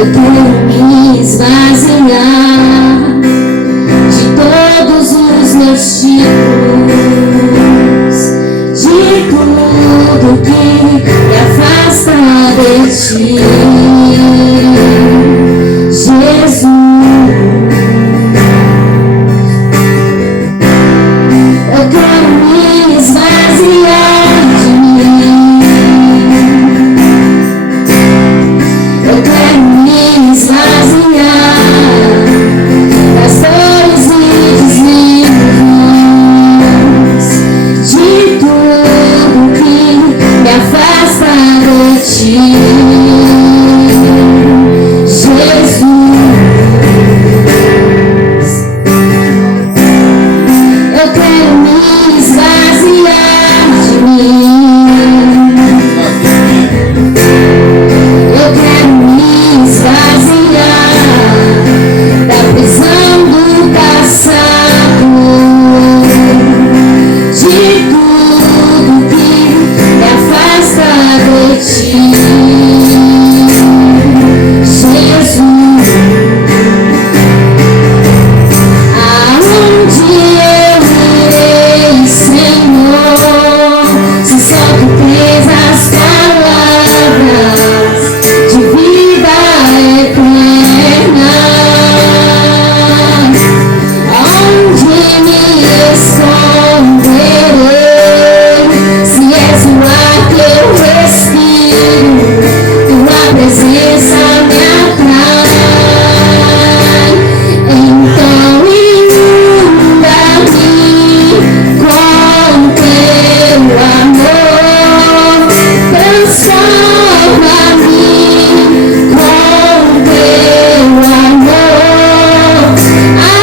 Eu quero me esvaziar de todos os meus títulos, de tudo que me afasta de ti, Jesus. Eu quero me esvaziar de mim. Eu quero me esvaziar das dores e desvios, de tudo que me afasta de ti, Jesus. Eu quero me esvaziar de mim. Eu quero me esvaziar da prisão do passado, de tudo que me afasta de ti, Jesus. Aonde eu irei, Senhor, se só tu tens as palavras de vida eterna? Aonde me esconderei, se és o ar que eu respiro, tua presença me atrai. Então inunda-me com teu amor, transforma-me com teu amor,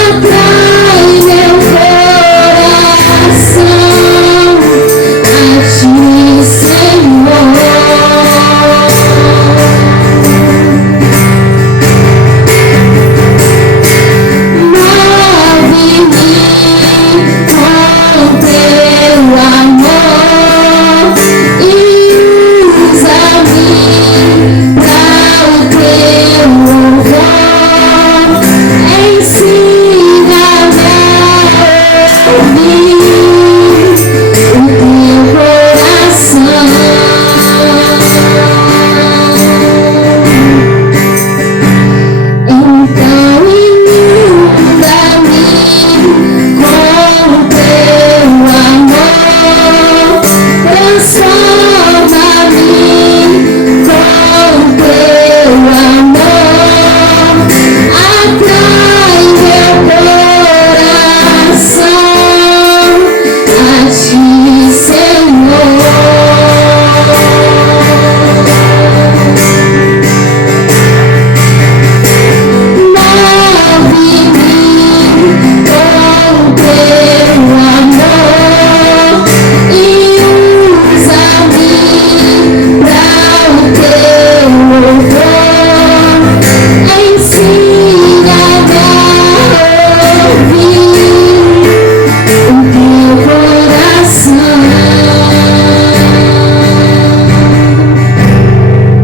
atrai meu coração a ti, Senhor. Move-me com teu amor e usa-me para o teu louvor. Ensina-me a ouvir o teu coração. Então inunda-me com teu amor, transforma-me com teu amor, atrai meu coração a ti, Senhor. Move-me com teu amor e usa-me para o teu louvor. Ensina-me a ouvir o teu coração.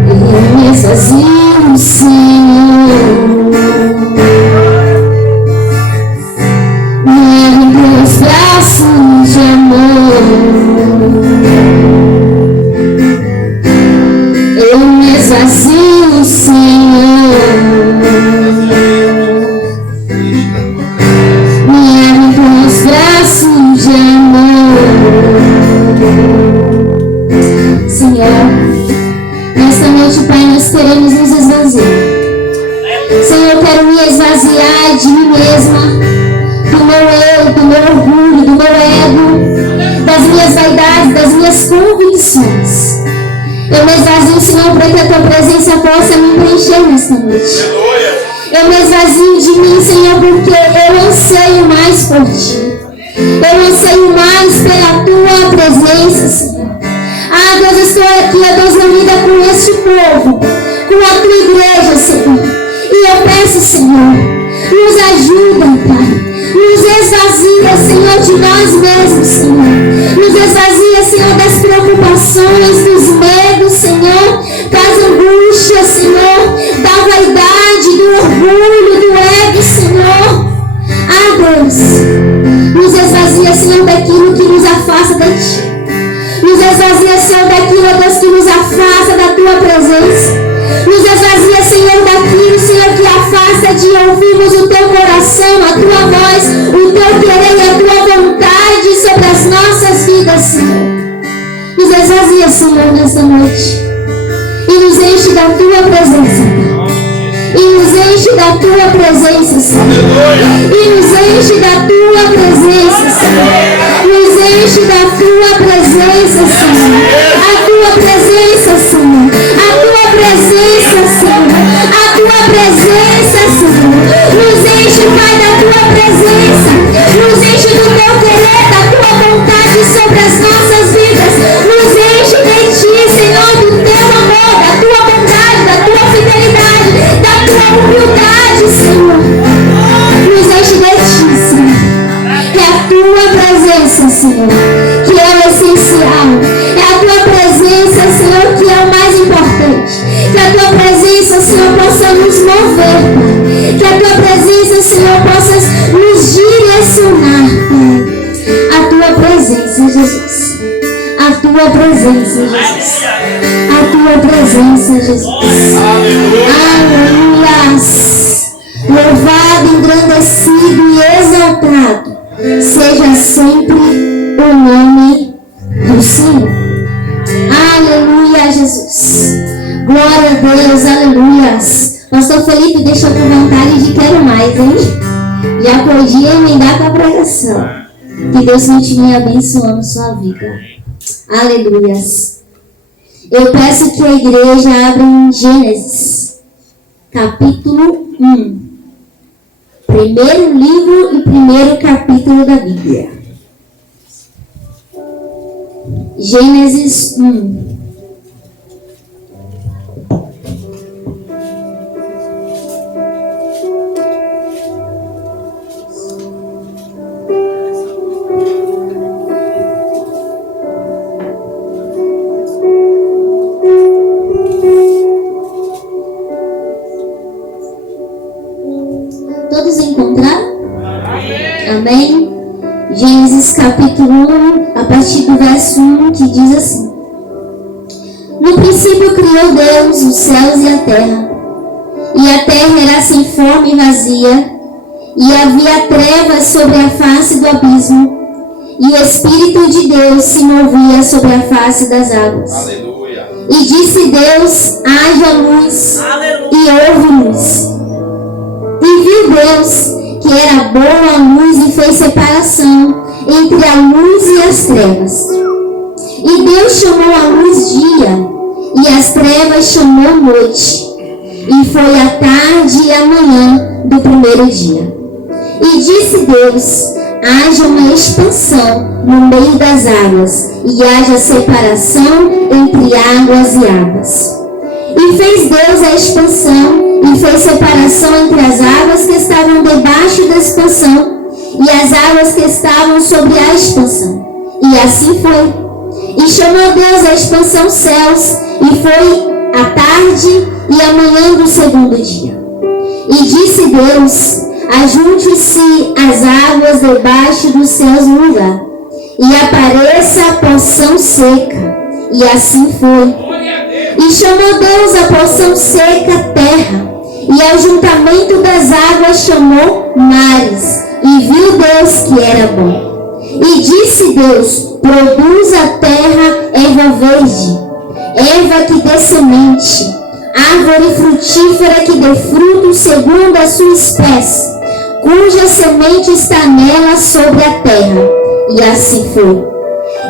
Eu me esvazio, Senhor, me ergo nos braços de amor. Eu me esvazio, Senhor, me ergo nos braços de amor. Senhor, nesta noite, Pai, nós queremos nos esvaziar. Senhor, eu quero me esvaziar de mim mesma, do meu eu, do meu orgulho, do meu ego, das minhas vaidades, das minhas convicções. Eu me esvazio, Senhor, para que a tua presença possa me preencher nesta noite. Eu me esvazio de mim, Senhor, porque eu anseio mais por ti. Eu anseio mais pela tua presença, Senhor. Ah, Deus, eu estou aqui, ó Deus, unida com este povo, com a tua igreja, Senhor. E eu peço, Senhor, nos ajuda, Pai. Nos esvazia, Senhor, de nós mesmos, Senhor. Nos esvazia, Senhor, das preocupações, dos medos, Senhor, das angústias, Senhor, da vaidade. Deus. Nos esvazia, Senhor, daquilo que nos afasta de Ti. Nos esvazia, Senhor, daquilo, ó Deus, que nos afasta da Tua presença. Nos esvazia, Senhor, daquilo, Senhor, que afasta de ouvirmos o Teu coração, a Tua voz, o Teu querer e a Tua vontade sobre as nossas vidas, Senhor. Nos esvazia, Senhor, nesta noite. E nos enche da Tua presença, Pai. E nos enche da Tua presença, Senhor. E nos enche da Tua presença, Senhor. Nos enche da Tua presença, Senhor. A Tua presença, Senhor. A Tua presença, Senhor. A Tua presença, Senhor. Nos enche, Pai, da Tua presença. Nos enche do Teu querer, da Tua vontade sobre as nossas vidas. Nos enche de Ti, Senhor, do Teu amor, da Tua bondade, da Tua fidelidade, da Tua humildade, Senhor. Nos enche de Ti, Senhor. É a Tua presença, Senhor, que é o essencial. É a Tua presença, Senhor, que é o mais importante. Que a Tua presença, Senhor, possa nos mover, Pai. Que a Tua presença, Senhor, possa nos direcionar, Pai. A Tua presença, Jesus. A Tua presença, Jesus. A Tua presença, Jesus. Aleluias. Louvado, engrandecido e exaltado seja sempre o nome do Senhor. Aleluia, Jesus. Glória a Deus, aleluias. Pastor Felipe deixou com vontade de quero mais, hein? Já podia emendar com a pregação. Que Deus continue abençoando sua vida. Aleluias. Eu peço que a igreja abra em Gênesis, capítulo 1. Primeiro livro e primeiro capítulo da Bíblia. Gênesis 1. Todos encontraram? Amém? Gênesis capítulo 1, a partir do verso 1, que diz assim: No princípio criou Deus os céus e a terra era sem forma e vazia, e havia trevas sobre a face do abismo, e o Espírito de Deus se movia sobre a face das águas. Aleluia. E disse Deus: haja luz. Aleluia. E houve luz. E viu Deus que era boa a luz e fez separação entre a luz e as trevas. E Deus chamou a luz dia, e as trevas chamou noite. E foi a tarde e a manhã do primeiro dia. E disse Deus: haja uma expansão no meio das águas, e haja separação entre águas e águas. E fez Deus a expansão, e fez separação entre as águas que estavam debaixo da expansão e as águas que estavam sobre a expansão. E assim foi. E chamou Deus a expansão céus, e foi a tarde e a manhã do segundo dia. E disse Deus: ajunte-se as águas debaixo dos céus no lugar, e apareça a porção seca. E assim foi. E chamou Deus a porção seca terra, e ao juntamento das águas chamou mares. E viu Deus que era bom. E disse Deus: produz a terra erva verde, erva que dê semente, árvore frutífera que dê fruto segundo a sua espécie, cuja semente está nela sobre a terra. E assim foi.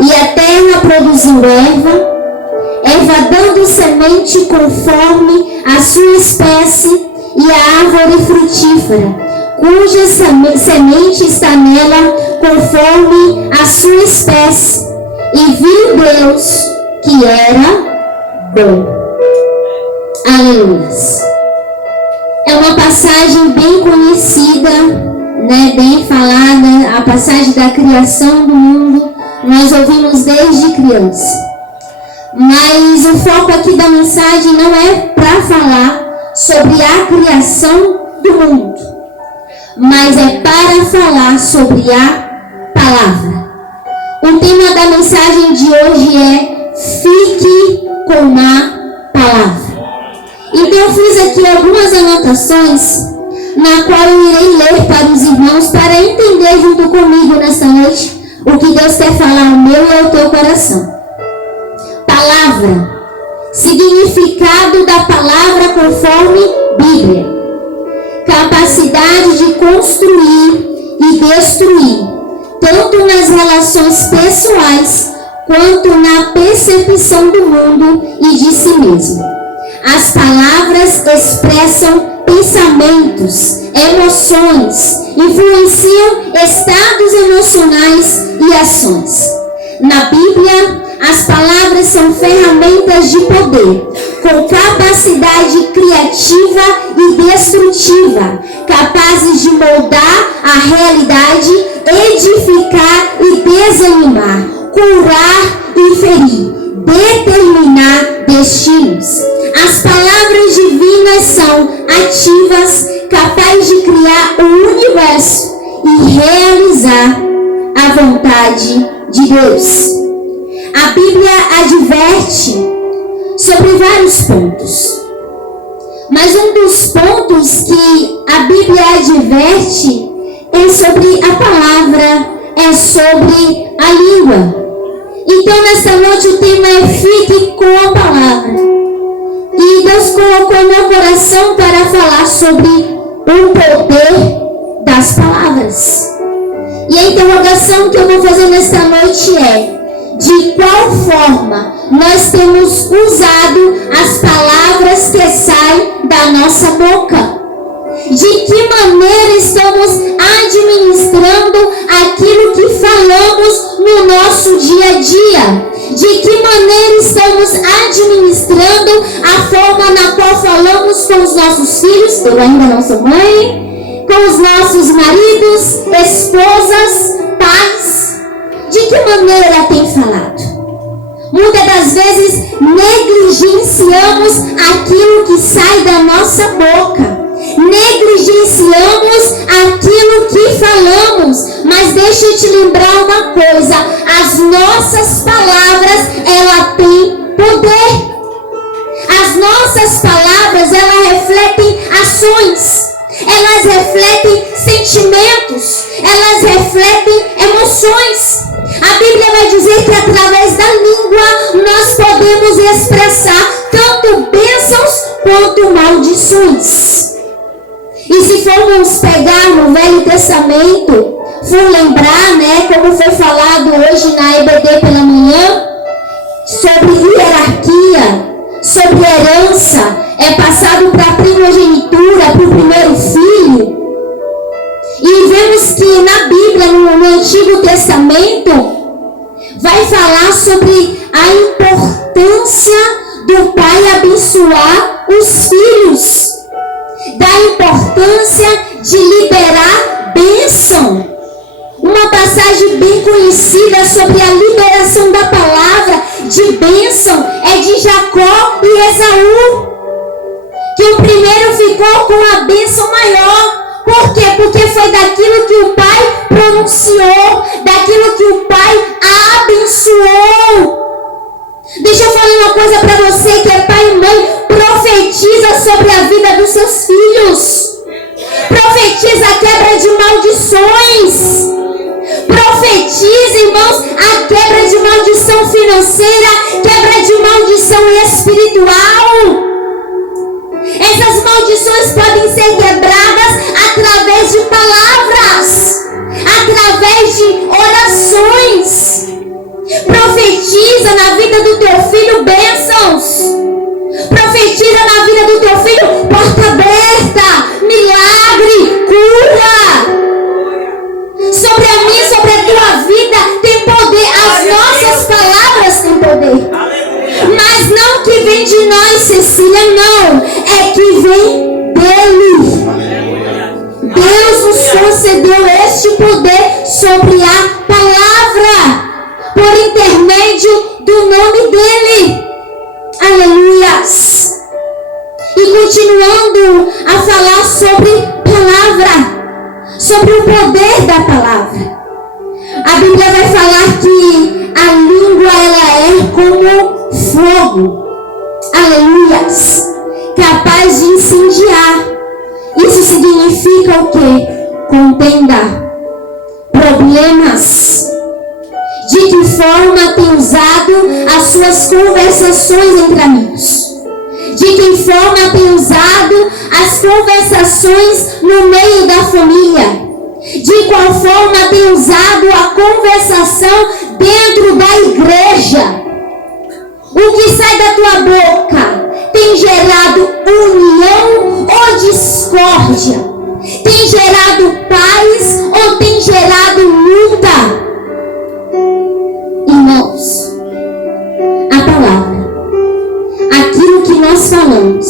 E a terra produziu erva dando semente conforme a sua espécie, e a árvore frutífera, cuja semente está nela conforme a sua espécie. E viu Deus que era bom. Aleluia. É uma passagem bem conhecida, bem falada, a passagem da criação do mundo. Nós ouvimos desde criança. Mas o foco aqui da mensagem não é para falar sobre a criação do mundo. mas é para falar sobre a palavra. O tema da mensagem de hoje é: fique com a palavra. Então eu fiz aqui algumas anotações, na qual eu irei ler para os irmãos, para entender junto comigo nesta noite o que Deus quer falar ao meu e ao teu coração. Palavra, significado da palavra conforme Bíblia: capacidade de construir e destruir, tanto nas relações pessoais quanto na percepção do mundo e de si mesmo. As palavras expressam pensamentos, emoções, influenciam estados emocionais e ações. Na Bíblia, as palavras são ferramentas de poder, com capacidade criativa e destrutiva, capazes de moldar a realidade, edificar e desanimar, curar e ferir, determinar destinos. As palavras divinas são ativas, capazes de criar o universo e realizar a vontade de Deus. A Bíblia adverte sobre vários pontos, mas um dos pontos que a Bíblia adverte é sobre a palavra, é sobre a língua. Então nesta noite o tema é: fique com a palavra. E Deus colocou meu coração para falar sobre o poder das palavras. E a interrogação que eu vou fazer nesta noite é: de qual forma nós temos usado as palavras que saem da nossa boca? De que maneira estamos administrando aquilo que falamos no nosso dia a dia? De que maneira estamos administrando a forma na qual falamos com os nossos filhos? Eu ainda não sou mãe. Com os nossos maridos, esposas, pais. De que maneira tem falado? Muitas das vezes negligenciamos aquilo que sai da nossa boca. Negligenciamos aquilo que falamos. Mas deixa eu te lembrar uma coisa: as nossas palavras, ela tem poder. As nossas palavras, elas refletem ações, elas refletem sentimentos, elas refletem emoções. A Bíblia vai dizer que através da língua nós podemos expressar tanto bênçãos quanto maldições. E se formos pegar no Velho Testamento, for lembrar, como foi falado hoje na EBD pela manhã, sobre hierarquia, sobre herança, é passado para a primogenitura, para o primeiro filho. E vemos que na Bíblia, no Antigo Testamento, vai falar sobre a importância do pai abençoar os filhos, da importância de liberar bênção. Uma passagem bem conhecida sobre a liberação da palavra de bênção é de Jacó e Esaú, que o primeiro ficou com a bênção maior. Por quê? Porque foi daquilo que o pai pronunciou, daquilo que o pai abençoou. Deixa eu falar uma coisa para você que é pai e mãe: profetiza sobre a vida dos seus filhos. Profetiza a quebra de maldições. Profetiza, irmãos, a quebra de maldição financeira, quebra de maldição espiritual. Essas maldições podem ser quebradas através de palavras, através de orações. Profetiza na vida do teu filho bênçãos. Profetiza na vida do teu filho porta aberta, milagre, cura. Sobre a minha, sobre a tua vida tem poder. As nossas palavras têm poder. Mas não que vem de nós, Cecília, não. É que vem dele. Deus nos concedeu este poder sobre a palavra, por intermédio do nome dele. Aleluias. E continuando a falar sobre palavra, sobre o poder da palavra. A Bíblia vai falar que a língua ela é como fogo. Aleluias. Capaz de incendiar. Isso significa o quê? Contenda. Problemas. De que forma tem usado as suas conversações entre amigos? De que forma tem usado as conversações no meio da família? De qual forma tem usado a conversação dentro da igreja? O que sai da tua boca tem gerado união ou discórdia? Tem gerado paz ou tem gerado luta? Irmãos, a palavra, aquilo que nós falamos,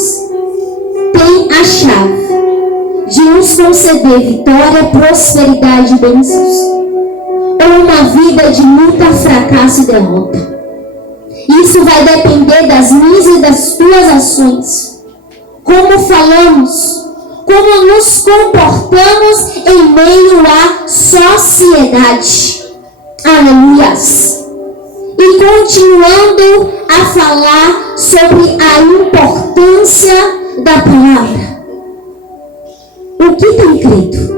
tem a chave de nos conceder vitória, prosperidade e bênçãos, ou uma vida de luta, fracasso e derrota. Isso vai depender das minhas e das tuas ações. Como falamos, como nos comportamos em meio à sociedade. Aleluias. E continuando a falar sobre a importância da palavra. O que tem crido?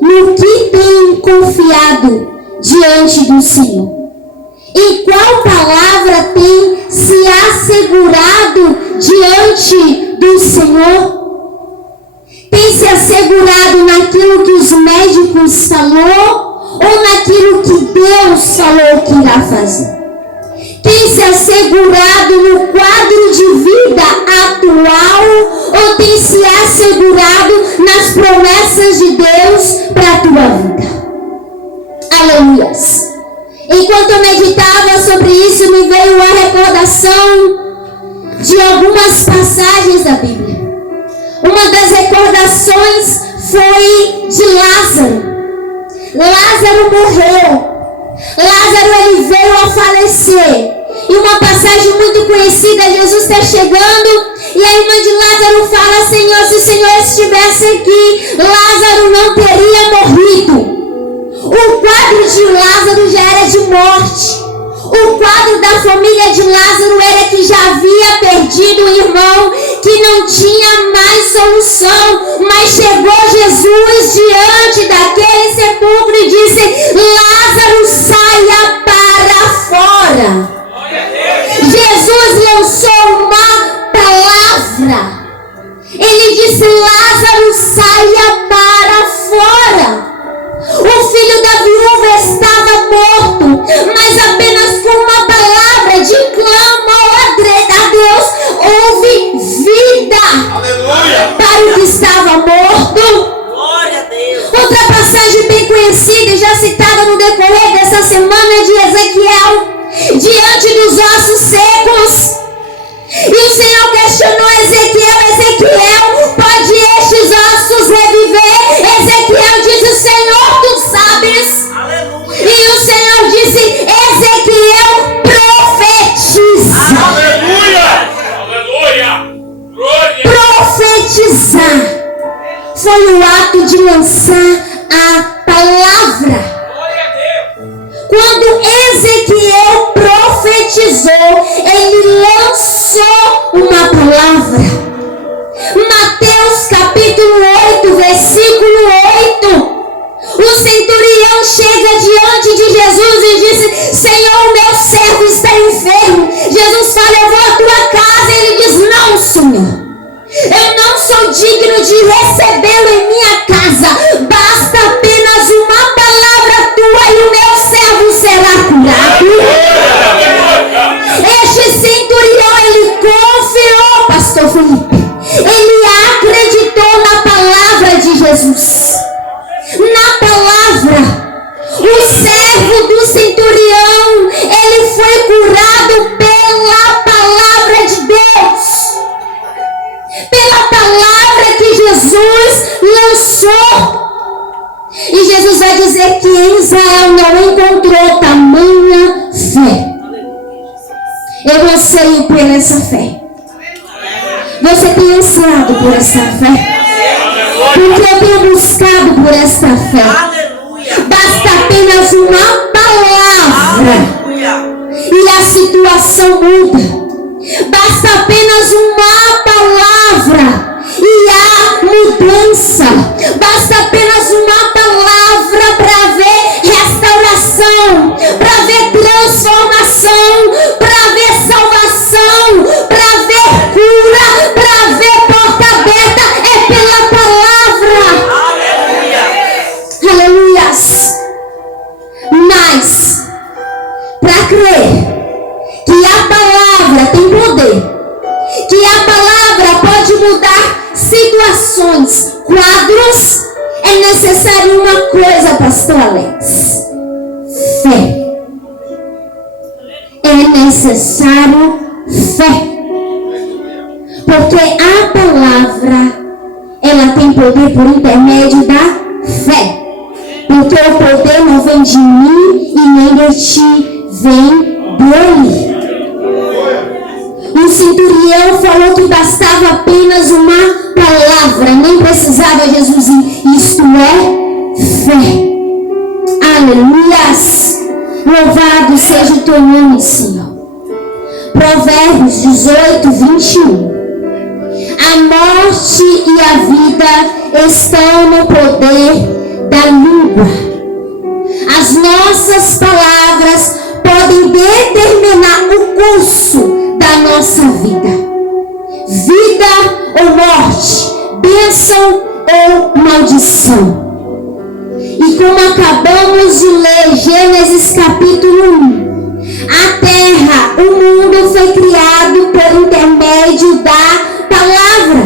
No que tem confiado diante do Senhor? Em qual palavra tem se assegurado diante do Senhor? Tem se assegurado naquilo que os médicos falou ou naquilo que Deus falou que irá fazer? Tem se assegurado no quadro de vida atual ou tem se assegurado nas promessas de Deus para a tua vida? Aleluias. Enquanto eu meditava sobre isso, me veio a recordação de algumas passagens da Bíblia. Uma das recordações foi de Lázaro. Lázaro morreu. Lázaro ele veio a falecer. E uma passagem muito conhecida, Jesus está chegando e a irmã de Lázaro fala: Senhor, se o Senhor estivesse aqui, Lázaro não teria morrido. O quadro de Lázaro já era de morte. O quadro da família de Lázaro era que já havia perdido um irmão, que não tinha mais solução. Mas chegou Jesus diante daquele sepulcro e disse: Lázaro, saia para fora. Jesus lançou uma palavra. Ele disse: Lázaro, saia para fora. O filho da viúva estava morto, mas apenas com uma palavra de clamor a Deus houve vida. Aleluia. Para o que estava morto. Glória a Deus. Outra passagem bem conhecida e já citada no decorrer dessa semana é de Ezequiel, diante dos ossos secos. E o Senhor questionou Ezequiel: Ezequiel, pode estes ossos reviver? Ezequiel disse: Senhor, tu sabes. Aleluia. E o Senhor disse: Ezequiel, profetiza. Aleluia. Aleluia. Glória. Profetizar foi o ato de lançar a palavra. Quando Ezequiel profetizou, ele lançou uma palavra. Mateus capítulo 8, versículo 8. O centurião chega diante de Jesus e disse: Senhor, o meu servo está enfermo. Jesus fala: eu vou à tua casa. Ele diz: não, Senhor, eu não sou digno de recebê-lo em minha casa. Basta apenas uma palavra tua e o meu servo será curado. Este centurião, ele confiou, pastor Felipe. Ele acreditou na palavra de Jesus. Na palavra. O servo do centurião, ele foi curado pela palavra de Deus. Pela palavra que Jesus lançou. E Jesus vai dizer que em Israel não encontrou tamanha fé. Eu anseio por essa fé. Você tem ansiado por essa fé? Porque eu tenho buscado por esta fé. Basta apenas uma palavra e a situação muda. Basta apenas uma palavra e há mudança. Basta apenas uma palavra para ver restauração, para ver transformação, para ver salvação, para ver cura, para ver porta aberta. É pela palavra. Aleluias. Mas para crer que a palavra tem poder, que a palavra pode mudar situações, quadros, é necessário uma coisa, pastor Alex: fé. É necessário fé. Porque a palavra, ela tem poder por intermédio da fé. Porque o poder não vem de mim e nem de ti, vem dele. O centurião falou que bastava apenas uma palavra, nem precisava Jesus ir. Isto é fé. Aleluias. Louvado seja o teu nome, Senhor. Provérbios 18, 21. A morte e a vida estão no poder da língua. As nossas palavras podem determinar o curso da nossa vida. Vida ou morte, bênção ou maldição. E como acabamos de ler Gênesis capítulo 1, a terra, o mundo foi criado por intermédio da palavra.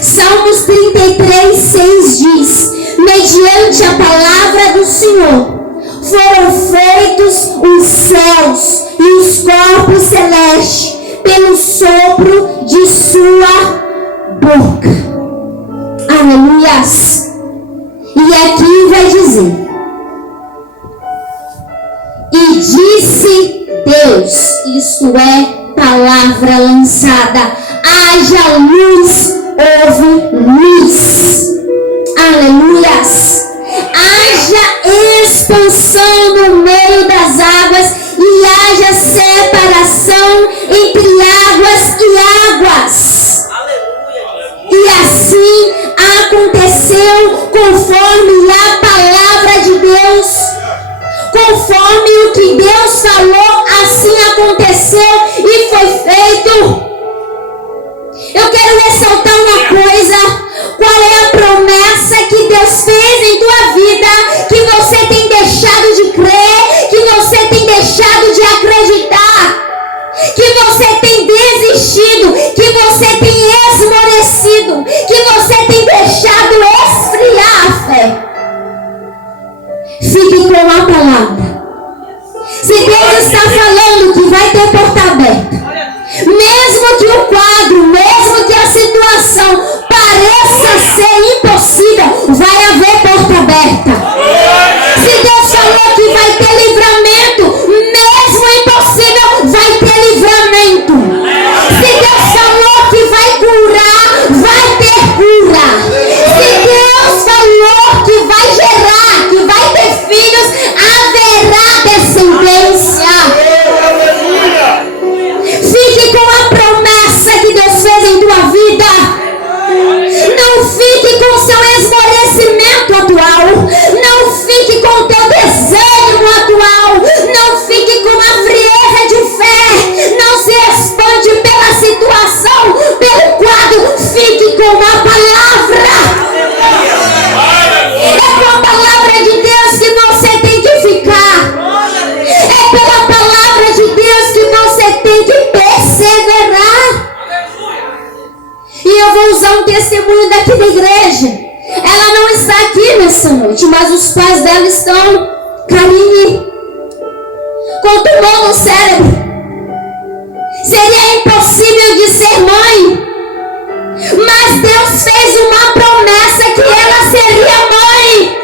Salmos 33, 6 diz: mediante a palavra do Senhor foram feitos os céus e os corpos celestes pelo sopro de sua boca. Aleluias. E aqui vai dizer: e disse Deus, isto é, palavra lançada, haja luz, houve luz. Aleluias. Haja expansão no meio das águas e haja separação entre águas e águas. E assim aconteceu conforme a palavra de Deus. Conforme o que Deus falou, assim aconteceu e foi feito. Eu quero ressaltar uma coisa. Qual é a promessa que Deus fez em tua vida, que você tem deixado de crer, que você tem deixado de acreditar, que você tem desistido, que você tem esmorecido, que você tem deixado esfriar a fé? Fique com a palavra. Se Deus está falando que vai ter porta aberta, mesmo que o quadro, mesmo que a situação pareça ser impossível, vai haver porta aberta. Se Deus falou que vai ter livramento, mesmo impossível, vai ter livramento. Se Deus falou que vai curar, vai ter cura. Se Deus falou que vai gerar, que vai ter filhos, haverá descendência. Fique com a promessa que Deus fez em tua vida. Não fique com o seu esmorecimento atual. Não fique com o teu desânimo atual. Não fique com a frieza de fé. Não se expande pela situação, pelo quadro. Fique com a palavra. É com a palavra de Deus que você tem que ficar. É pela palavra de Deus que você tem que perseverar. E eu vou usar um testemunho daqui da igreja. Ela não está aqui nessa noite, mas os pais dela estão. Karine, com tumor no cérebro. Seria impossível de ser mãe, mas Deus fez uma promessa que ela seria mãe.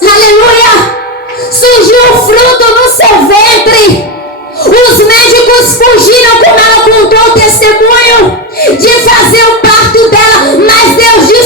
Aleluia. Surgiu um fruto no seu ventre. Os médicos fugiram, como ela contou o testemunho, de fazer o parto dela, mas Deus disse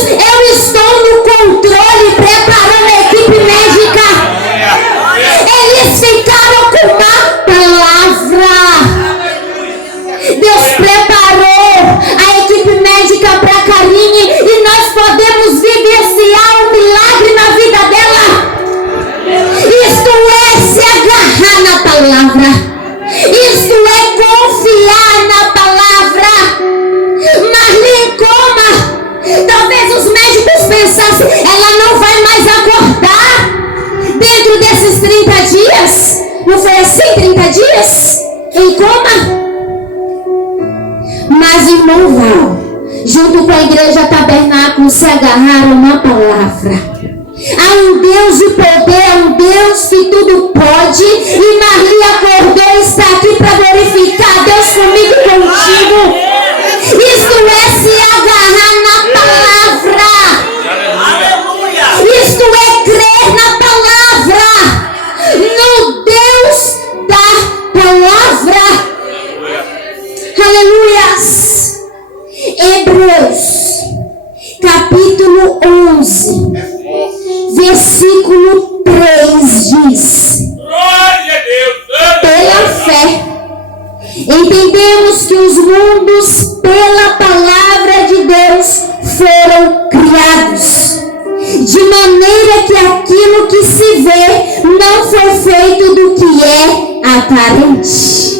dias em coma. Mas o irmão Val, junto com a igreja Tabernáculo, se agarraram na palavra. Há um Deus de poder, há um Deus que tudo pode. E Marli acordou e está aqui para glorificar Deus comigo e contigo. Isto é se agarrar na palavra. Isto é crer na palavra, no Deus da palavra. Aleluias. Hebreus capítulo 11 versículo 3 diz: pela fé entendemos que os mundos pela palavra de Deus foram criados, de maneira que aquilo que se vê não foi feito do que é aparente.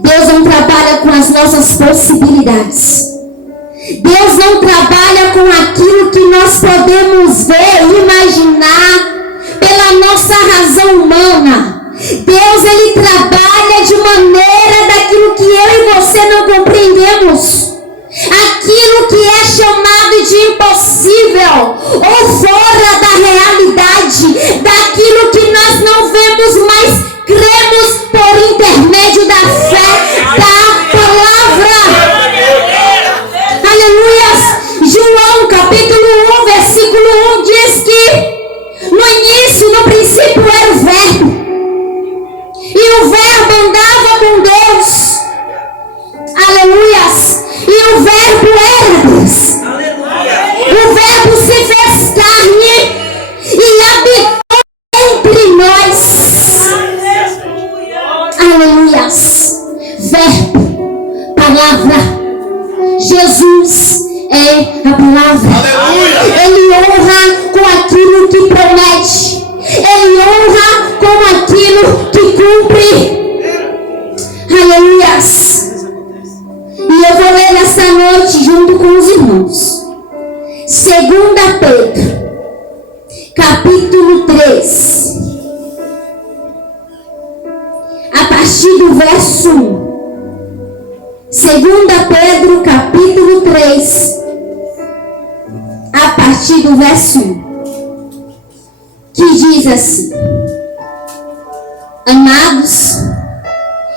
Deus não trabalha com as nossas possibilidades. Deus não trabalha com aquilo que nós podemos ver e imaginar pela nossa razão humana. Deus, Ele trabalha de maneira daquilo que eu e você não compreendemos. Aquilo que é chamado de impossível ou fora da realidade, daquilo que nós não vemos, mas cremos por intermédio da fé, da palavra. Aleluias. João capítulo 1 versículo 1 diz que no início, no princípio era o verbo, e o verbo andava com Deus. Aleluias. E o verbo era Deus. O verbo se fez carne e habitou entre nós. Aleluias. Verbo, palavra. Jesus é a palavra. Ele honra com aquilo que promete. Ele honra com aquilo que cumpre. Aleluias. E eu vou ler esta noite junto com os irmãos 2 Pedro capítulo 3, a partir do verso 1. 2 Pedro capítulo 3, a partir do verso 1, que diz assim: amados,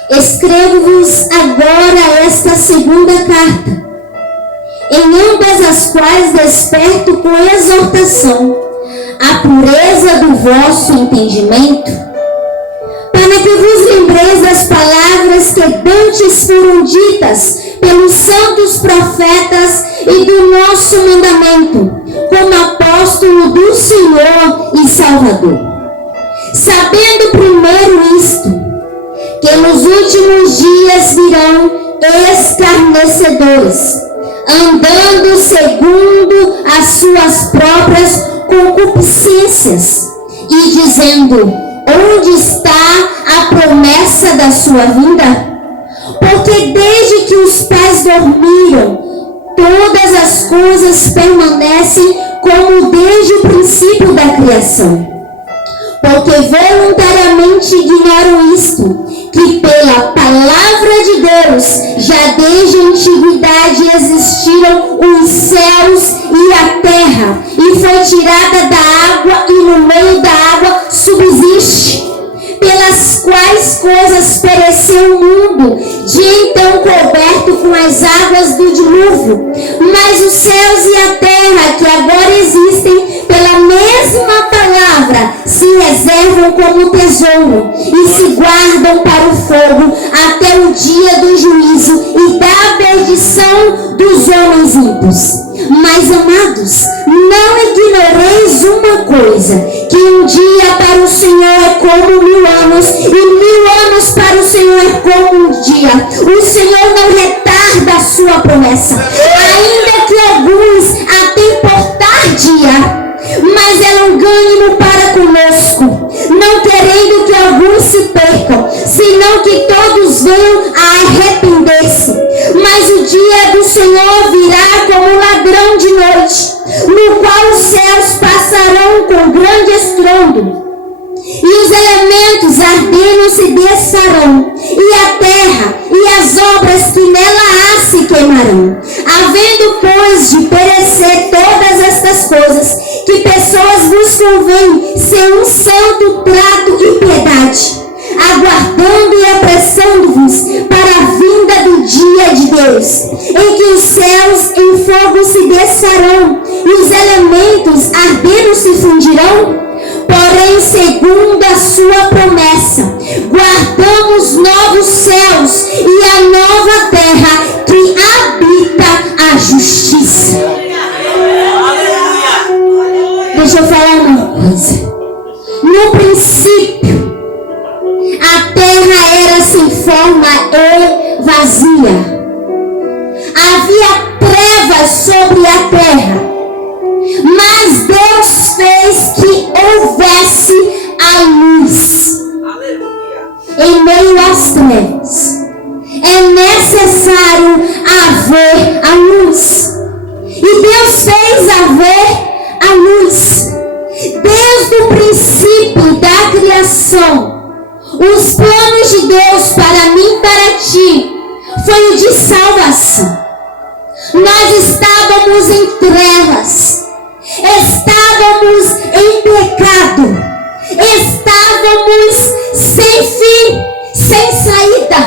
escrevo-vos agora esta segunda carta, em ambas as quais desperto com exortação a pureza do vosso entendimento, para que vos lembreis das palavras que dantes foram ditas pelos santos profetas e do nosso mandamento, como apóstolo do Senhor e Salvador. Sabendo primeiro isto, que nos últimos dias virão escarnecedores, andando segundo as suas próprias concupiscências, e dizendo: onde está a promessa da sua vinda? Porque desde que os pais dormiram, todas as coisas permanecem como desde o princípio da criação. Porque voluntariamente ignoram isto, que pela palavra de Deus, já desde a antiguidade existiram os céus e a terra, e foi tirada da água, e no meio da água subsiste, pelas quais coisas pereceu o mundo, de então coberto com as águas do dilúvio. Mas os céus e a terra, que agora existem pela mesma palavra, se reservam como tesouro e se guardam para o fogo até o dia do juízo e da perdição dos homens ímpios. Mas, amados, não ignoreis uma coisa, que um dia para o Senhor é como 1000 anos, e 1000 anos para o Senhor é como um dia. O Senhor não retarda a sua promessa, ainda que alguns a tem por tardia, mas é longânimo para conosco, não querendo que alguns se percam, senão que todos venham a arrepender-se. Mas o dia do Senhor virá como ladrão de noite, no qual os céus passarão com grande estrondo, e os elementos ardendo se desfarão, e a terra e as obras que nela há se queimarão. Havendo, pois, de perecer todas estas coisas, que pessoas vos convém ser um santo trato e piedade, aguardando e apressando-vos para a vinda do dia de Deus, em que os céus em fogo se desfarão e os elementos ardendo se fundirão. Porém, segundo a sua promessa, guardamos novos céus e a nova terra que habita a justiça. Deixa eu falar uma coisa. No princípio, a terra era sem forma e vazia. Havia trevas sobre a terra. Mas Deus fez que houvesse a luz. Em meio às trevas. É necessário haver a luz. E Deus fez haver a luz. Desde o princípio da criação, os planos de Deus para mim e para ti foi o de salvação. Nós estávamos em trevas. Estávamos em pecado, estávamos sem fim, sem saída.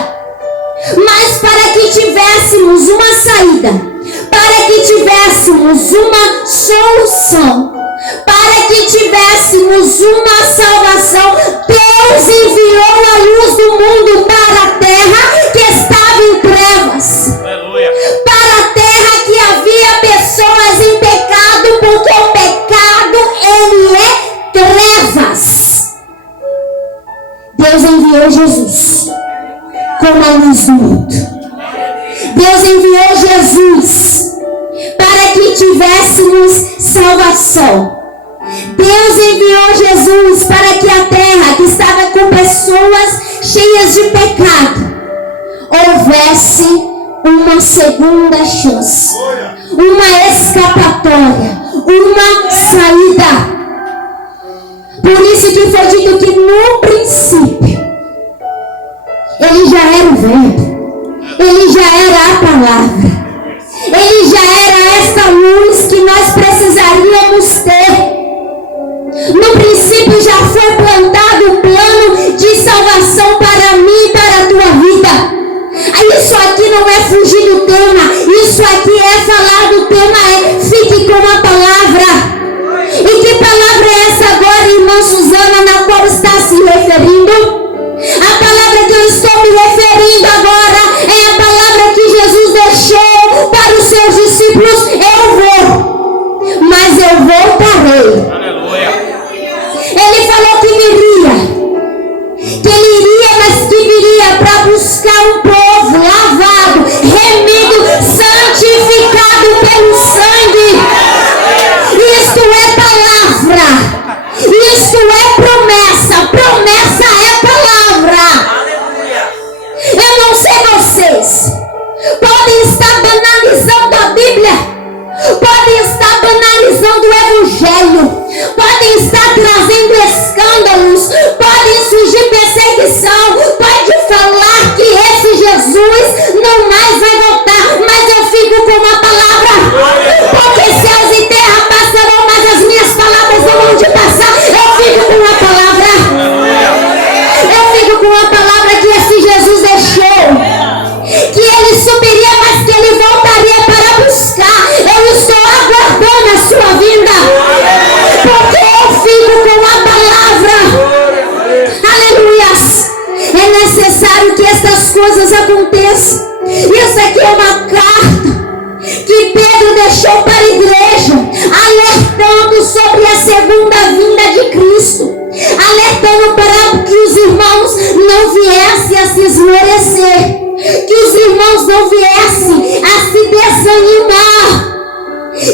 Mas para que tivéssemos uma saída, para que tivéssemos uma solução, para que tivéssemos uma salvação, Deus enviou a luz do mundo para a terra que estava em trevas. Aleluia. Para a terra que havia pessoas em pecado, porque o pecado, ele é trevas. Deus enviou Jesus como a luz do mundo. Deus enviou Jesus para que tivéssemos salvação. Deus enviou Jesus para que a terra que estava com pessoas cheias de pecado houvesse uma segunda chance, uma escapatória, uma saída. Por isso que foi dito que no princípio ele já era o verbo, ele já era a palavra, ele já era esta luz que nós precisaríamos ter. No princípio já foi plantado um plano de salvação para mim e para a tua vida. Isso aqui não é fugir do tema, isso aqui é falar do tema, fique com a palavra. E que palavra é essa agora, irmã Suzana, na qual está se referindo? A palavra que eu estou me referindo agora é a palavra que Jesus deixou para os seus discípulos: eu vou, mas eu voltarei. Aleluia. Ele falou que viria, que ele iria, mas que viria para buscar um povo lavado, remido, santificado pelo sangue. Isto é palavra, isto é promessa, promessa é palavra. Eu não sei vocês, podem estar banalizando a Bíblia, podem estar banalizando o Evangelho, podem estar trazendo escândalos, podem surgir perseguição, pode falar que esse Jesus não mais vai voltar, mas eu fico com uma palavra, porque céus e terra passarão, mas as minhas palavras não vão de passar. Eu fico com uma palavra, eu fico com uma palavra que esse Jesus deixou, que ele subiria, mas que ele voltaria para buscar. Eu estou aguardando a sua vinda, porque eu fico com a palavra. Aleluias. É necessário que estas coisas aconteçam. Isso aqui é uma carta que Pedro deixou para a igreja, alertando sobre a segunda vinda de Cristo, alertando para que os irmãos não viessem a se esmorecer, que os irmãos não viessem a se desanimar,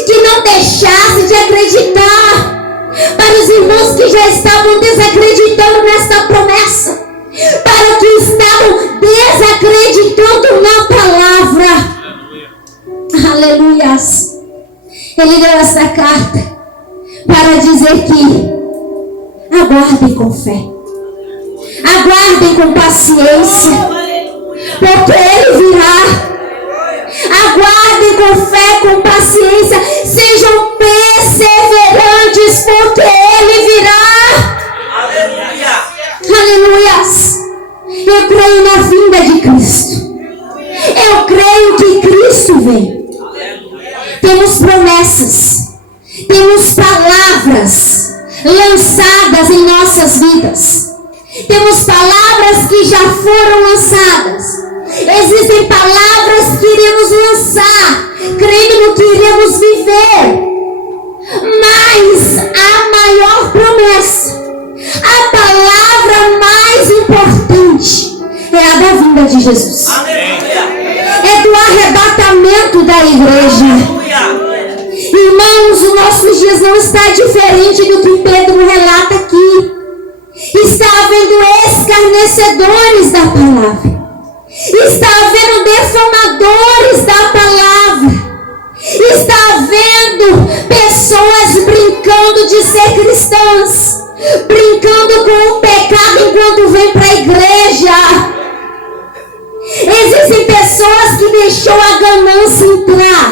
que não deixassem de acreditar. Para os irmãos que já estavam desacreditando nesta promessa, para que estavam desacreditando na palavra. Aleluias. Ele deu essa carta para dizer que aguardem com fé. Aguardem com paciência, porque Ele virá. Aguardem com fé, com paciência. Sejam perseverantes, porque Ele virá. Aleluias. Eu creio na vinda de Cristo. Eu creio que Cristo vem. Temos promessas. Temos palavras lançadas em nossas vidas. Temos palavras que já foram lançadas. Existem palavras que iremos lançar, crendo no que iremos viver. Mas a maior promessa, a palavra mais importante é a da vinda de Jesus. É do arrebatamento da igreja. Irmãos, os nossos dias não está diferente do que Pedro relata aqui. Está havendo escarnecedores da palavra. Está havendo defamadores da palavra. Está havendo pessoas brincando de ser cristãs, brincando com o pecado enquanto vem para a igreja. Existem pessoas que deixou a ganância entrar,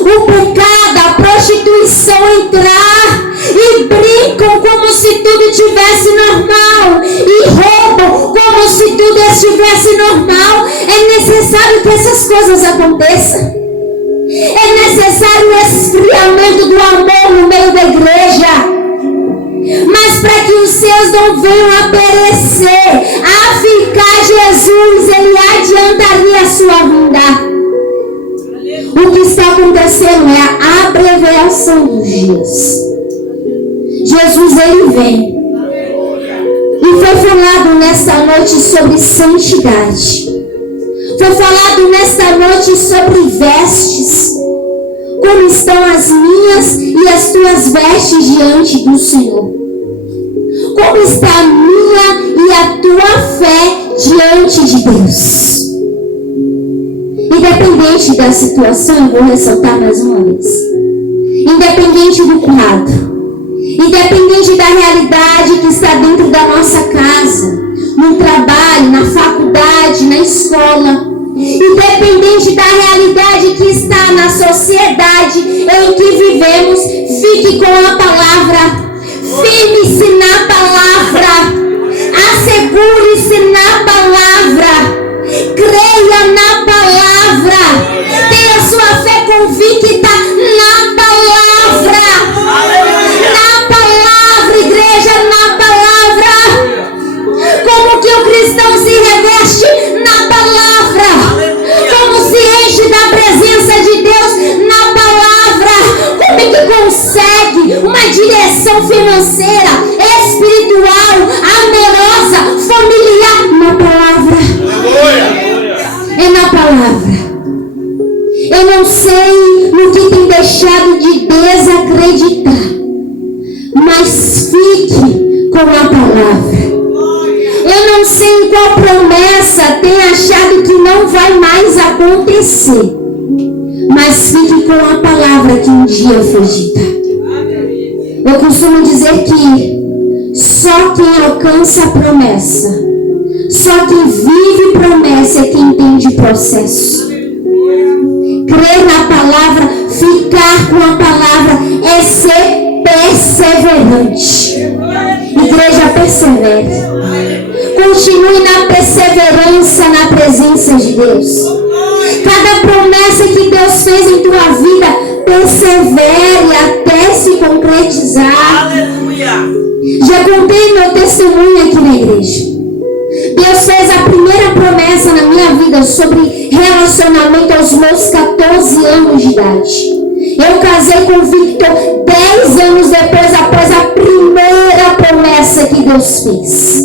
o pecado, a prostituição entrar, e brincam como se tudo estivesse normal, e roubam como se tudo estivesse normal. É necessário que essas coisas aconteçam. É necessário o esfriamento do amor no meio da igreja. Mas para que os seus não venham a perecer, a ficar Jesus, Ele adiantaria a sua vinda. O que está acontecendo é a abreviação dos dias. Jesus, Ele vem. E foi falado nesta noite sobre santidade. Foi falado nesta noite sobre vestes. Como estão as minhas e as tuas vestes diante do Senhor? Como está a minha e a tua fé diante de Deus? Independente da situação, eu vou ressaltar mais uma vez. Independente do quadro, independente da realidade que está dentro da nossa casa, no trabalho, na faculdade, na escola, independente da realidade que está na sociedade em que vivemos, fique com a palavra, firme-se na palavra, assegure-se na palavra, creia na palavra, tenha sua fé convicta na palavra. Na palavra, igreja, na palavra. Como que o cristão se reveste? Na palavra. Como se enche da presença de Deus? Na palavra. Como é que consegue uma direção financeira, espiritual, amorosa, familiar? Na palavra. É na palavra. Eu não sei no que tem deixado de desacreditar, mas fique com a palavra. Eu não sei em qual promessa tem achado que não vai mais acontecer, mas fique com a palavra que um dia foi dita. Eu costumo dizer que só quem alcança a promessa, só quem vive promessa é quem entende processo. Crer na palavra, ficar com a palavra é ser perseverante. Igreja, persevere. Continue na perseverança na presença de Deus. Cada promessa que Deus fez em tua vida, persevere até se concretizar. Aleluia. Já contei meu testemunho aqui na igreja. Deus fez a primeira promessa na minha vida sobre relacionamento aos meus 14 anos de idade. Eu casei com o Victor 10 anos depois, após a primeira promessa que Deus fez.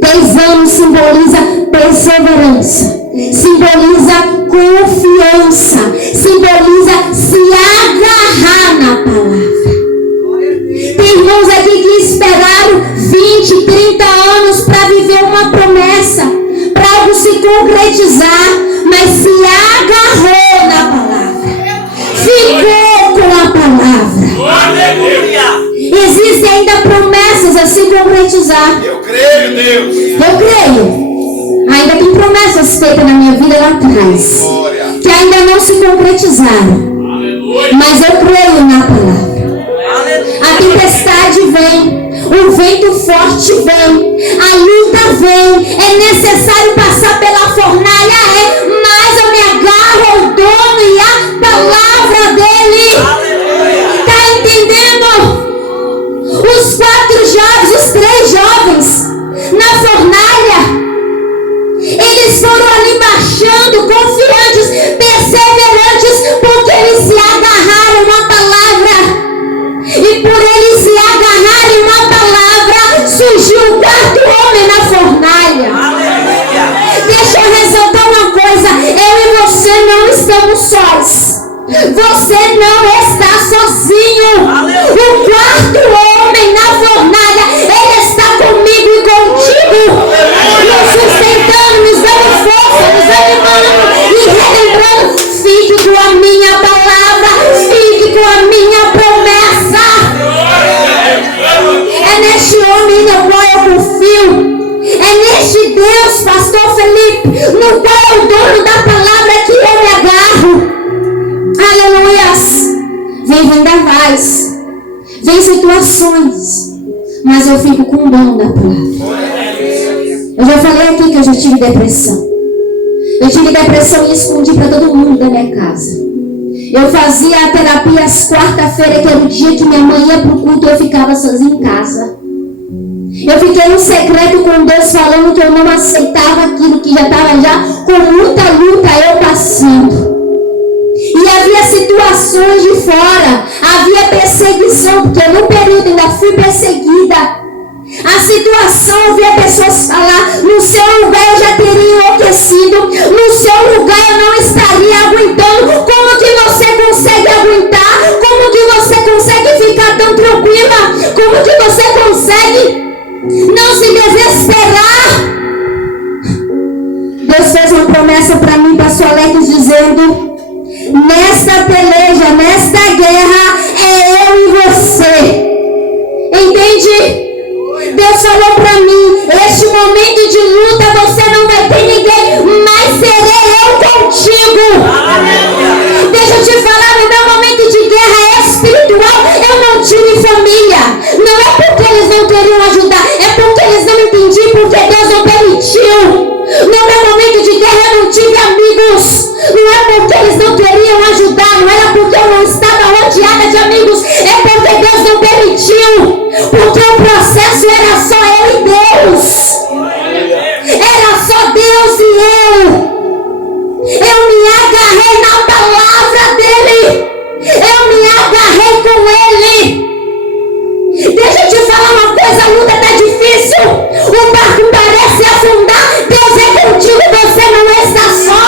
10 anos simboliza perseverança, simboliza confiança, simboliza se agarrar na palavra. Tem irmãos aqui que esperaram 20, 30 anos para viver uma promessa, para algo se concretizar, mas se agarrou na palavra, ficou com a palavra. Existem ainda promessas promessas a se concretizar. Eu creio, Deus. Eu creio. Ainda tem promessas feitas na minha vida lá atrás, que ainda não se concretizaram. Mas eu creio na palavra. A tempestade vem, o vento forte vem, a luta vem, é necessário passar pela fornalha, mas eu me agarro ao dono e à palavra dele. Está entendendo? Os 4 jovens, os 3 jovens na fornalha, eles foram ali marchando, confiantes, perseverantes, porque eles se agarraram na palavra. E por eles se agarrarem na palavra, surgiu o 4º homem na fornalha. Deixa eu ressaltar uma coisa: eu e você não estamos sós. Você não está sozinho. O 4º homem na fornalha, ele está comigo e contigo, nos sustentando, nos dando força, nos animando e relembrando: fique com a minha palavra, fique com a minha promessa. É neste homem no qual eu confio. É neste Deus, pastor Felipe, no qual é o dono da palavra, que eu me agarro. Aleluias. Vem vendavais, vem situações, mas eu fico com o dono da palavra. Eu já falei aqui que eu já tive depressão. Eu tive depressão e escondi para todo mundo da minha casa. Eu fazia a terapia às quarta-feiras, que era o dia que minha mãe ia para o culto, eu ficava sozinha em casa. Eu fiquei no secreto com Deus, falando que eu não aceitava aquilo, que já estava já com muita luta eu passando. E havia situações de fora, havia perseguição, porque no período ainda fui perseguida. A situação, havia pessoas falar: no seu lugar eu já teria enlouquecido, no seu lugar eu não estaria aguentando. Como que você consegue aguentar? Como que você consegue ficar tão tranquila? Como que você consegue não se desesperar? Deus fez uma promessa para mim, pastor Alex, dizendo: nesta peleja, nesta guerra, é eu e você. Entende? Deus falou para mim: este momento de luta você não vai ter ninguém, mas serei eu contigo. Deixa eu te falar, no meu momento de guerra espiritual, eu não tive família. Não é porque eles não queriam ajudar, é porque eles não entendiam, porque Deus não permitiu. No meu momento de guerra eu não tive amigos. Não é porque eles não queriam ajudar, não era porque eu não estava rodeada de amigos, é porque Deus não permitiu. Porque o processo era só eu e Deus. Era só Deus e eu. Eu me agarrei na palavra dele. Eu me agarrei com ele. Deixa eu te falar uma coisa: a luta está difícil, o barco parece afundar. Deus é contigo, você não está só.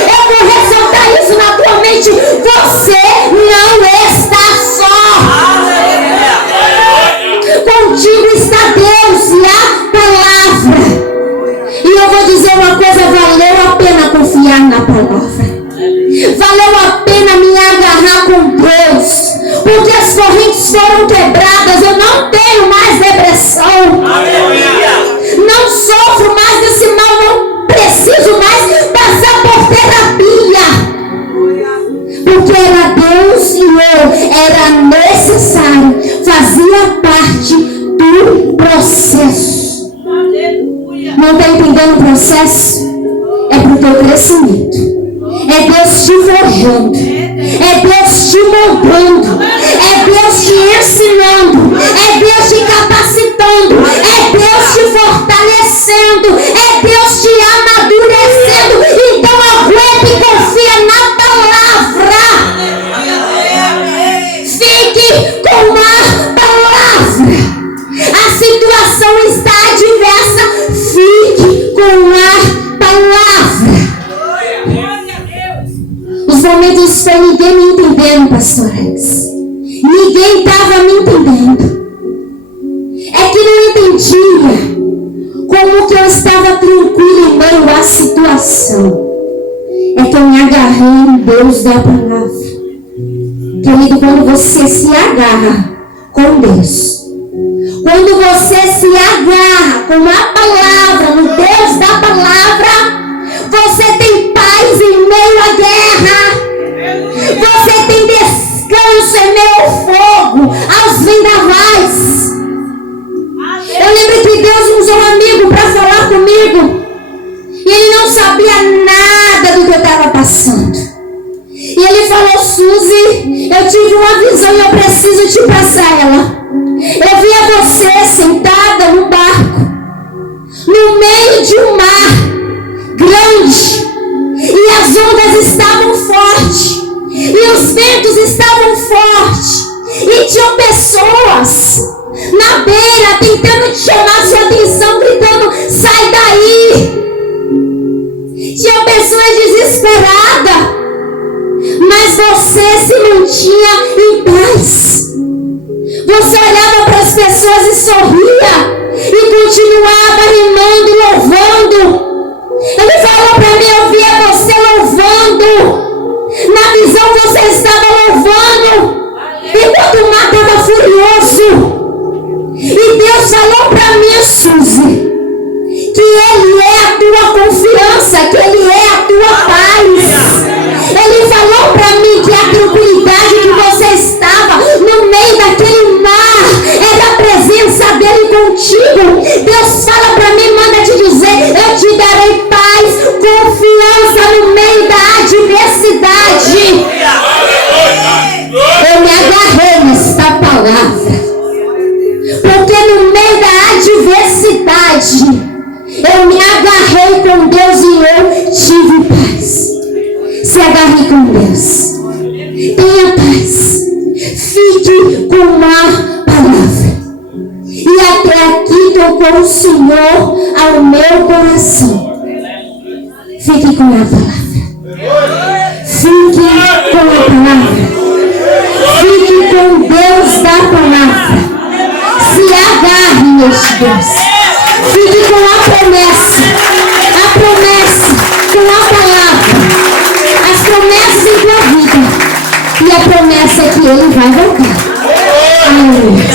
Eu vou ressaltar isso na tua mente: você não está só. Contigo está Deus e a palavra. E eu vou dizer uma coisa: valeu a pena confiar na palavra. Valeu a pena me agarrar com Deus, porque as correntes foram quebradas. Eu não tenho mais depressão. Não sofro mais desse mal. Não preciso mais passar por terapia. Porque era Deus e eu. Era necessário. Fazia parte do processo. Não está entendendo o processo? É para o teu crescimento. É Deus te forjando, é Deus te moldando, é Deus te ensinando, é Deus te capacitando, é Deus te fortalecendo, é Deus te amadurecendo. Então aguenta e confia na palavra. Fique com a palavra. A situação está adversa, fique com a palavra. Os momentos foi ninguém me entendendo, pastor Alex. Ninguém estava me entendendo. É que não entendia como que eu estava tranquilo em meio à situação. É que eu me agarrei em Deus da palavra. Querido, quando você se agarra com Deus, Quando você se agarra com a palavra, no Deus da palavra, você tem paz em meio à guerra. Você tem descanso em meio ao fogo, aos vendavais. Eu lembro que Deus usou um amigo para falar comigo. E ele não sabia nada do que eu estava passando. E ele falou: Suzy, eu tive uma visão e eu preciso te passar ela. Eu via você sentada no barco, no meio de um mar grande, e as ondas estavam fortes, e os ventos estavam fortes, e tinham pessoas na beira tentando te chamar sua atenção, gritando: sai daí! Tinha pessoas desesperadas, mas você se mantinha em paz. Você olhava para as pessoas e sorria, e continuava animando e louvando. Ele falou para mim: eu via você louvando. Na visão você estava louvando, enquanto o mar estava furioso. E Deus falou para mim, Suzy, que Ele é a tua confiança, que Ele é a tua paz. Ele falou para mim que a tranquilidade que você estava no meio daquele mar era a presença dele contigo. Deus fala para mim, manda te dizer: eu te darei paz, confiança no meio da adversidade. Eu me agarrei nesta palavra, porque no meio da adversidade eu me agarrei com Deus e eu tive paz. Se agarre com Deus, tenha paz, fique com a palavra. E até aqui tocou o Senhor ao meu coração. Fique com a palavra, fique com a palavra, fique com Deus da palavra. Se agarre neste Deus. Fique com a promessa, com a palavra, as promessas em tua vida, e a promessa é que Ele vai voltar. Aleluia.